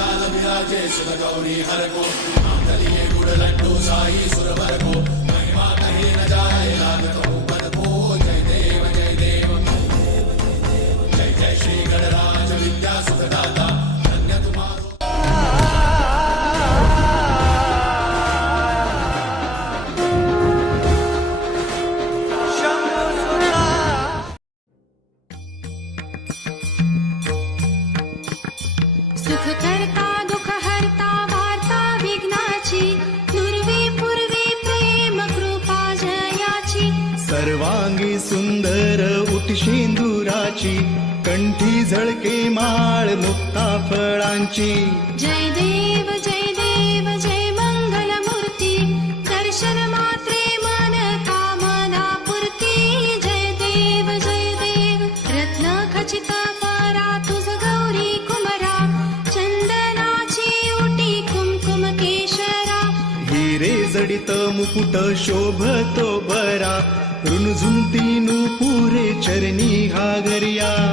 ಶ್ರೀನಾಥ ವಿರಾಜೆ ಸುತ ಗೌರಿ ಹರಕೋ ಮಾತಲಿಯೇ ಗುಡಲಡ್ಡು ಸಾಯಿ ಸುರಬರಕೋ ಮಹಿಮಾ ಕಹಿ ನ ಜಾಯ लागतो बनको जय देव जय देव जय जय श्री गणराज सुख करता दुःख हरता वार्ता विघ्नाची पूर्वी पूर्वी प्रेम कृपा जयाची. सर्वांगी सुंदर उठशिंदुराची कंठी झळके माळ मुक्ता फळांची. जय देव जय देव जय मंगल मूर्ती दर्शन मात्रे मन कामना पूर्ती जय देव जय देव रत्न खचित जडित मुकुट शोभतो बरा. रुणझुंती पुरे चरणी घागरिया.